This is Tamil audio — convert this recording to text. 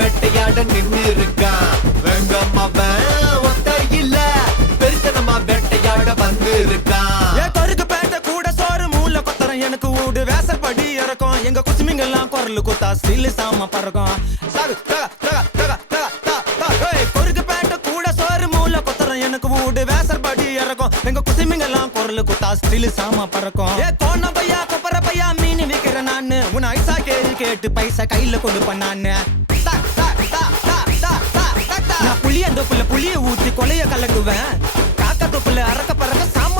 வேட்டையாட நின்னு இருக்கான். வெங்கம்மாவன் ஒத்த இல்ல, பெருத்தனமா வேட்டையாட வந்து இருக்கான். கருக்கு பேட்ட கூட சோறு மூல கொத்தரம் எனக்கு ஊடு வேசப்படி இறக்கும். எங்க குசுமிங்கெல்லாம் குரல் குத்தா ஸ்டில் சாம பறக்கும். கொருக்கு பேட்ட கூட சோறு மூல கொத்தரம் எனக்கு ஊடு வேசப்படி இறக்கும். எங்க குசுமிங்கெல்லாம் குரல் குத்தா ஸ்டில் சாம பறக்கும். கோண பையா கொப்பர பையா மீன் விக்கிற நானு உன் ஐசா கேள்வி கேட்டு பைசா கையில கொடுப்பேன் நானு. நான் புளிய தொப்புல புளிய ஊத்தி கொலைய கலக்குவேன். காக்க தொப்புல அரக்க பறக்க சாம